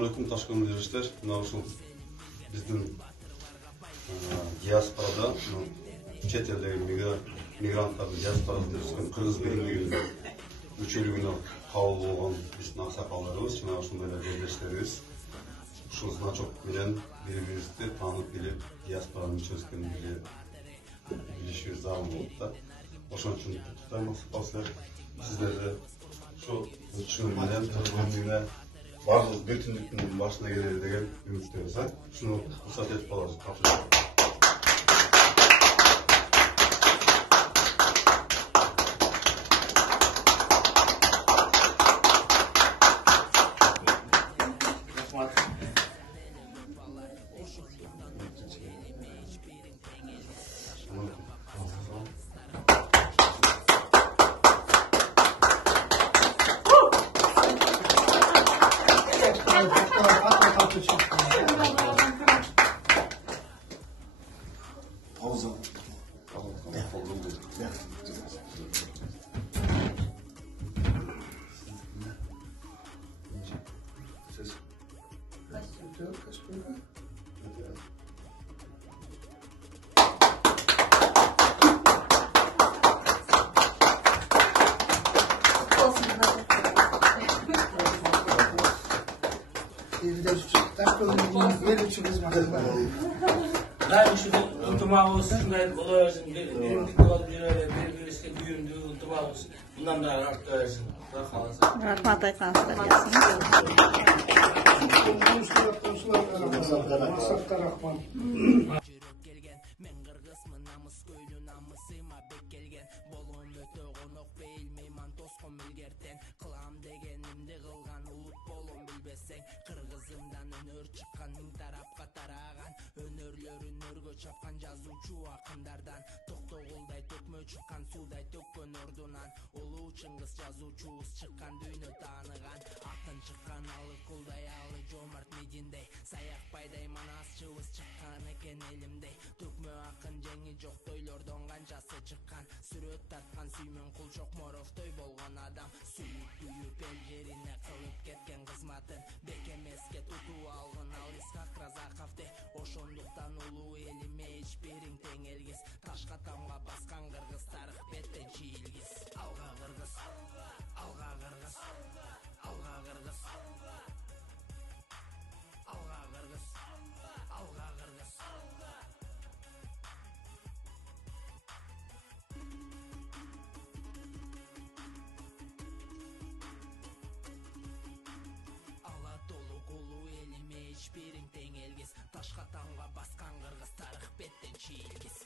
Assalamualaikum Tashkent жерлештер. Мына ушул биздин диаспорада, чет элдеги мигранттардын диаспорасында өскөн кыргыз биримдигинин мүчөлүгүнө кабыл болгон биздин аксакалдарыбыз, жана ушундай эле жерлештерибиз ушул значок менен бири-бирибизди таанып билип, диаспоранын мүчөсү билишибиз зарыл болуп да. Ошон үчүн куттуктайм аксакал сиздерди. Ушул мүчөлүк менен кыргыз барлық бір түндіктің башына келеді деген үміттеміз. Шуны рұқсат етіп қаласыз. Pauza. Ben şu unutmağımız, şundan olayısın, birimlik oldu bir öyle, birbirisi büyümdü, unutmağımız. Bundan da arttı öylesın. Rahmat aytkansızlar gelsin. Kırgızımdan önör çıkan min tarafka taragan önörlörün örgö çapkan жазуучу акындардан токтогулдай төкмө чыккан суудай төккөн ордунан улуу чыңгыз жазуучубуз чыккан дүйнө тааныган акын чыккан алы кулдай алы жомарт мединдей саякбайдай манасчыбыз чыккан экен элимдей төкмө акын жеңи жок тойлордон канчасы чыккан сүрөт тарткан сүймөн кул чокморовдой болгон адам сүйүп күйүп эл жерине кылып кеткен кызматын бекемеске тутуу алгын ал Искак Разаковде ошондуктан улуу элиме эч бириң тең элгиз ташка тамга баскан кыргыз тарых беттен чийилгиз алга кыргыз алга кыргыз алга кыргыз алга кыргыз алга кыргыз ала толук улуу элиме эч бириң тең элгиз ташка тамга баскан кыргыз тарых беттен чийилгиз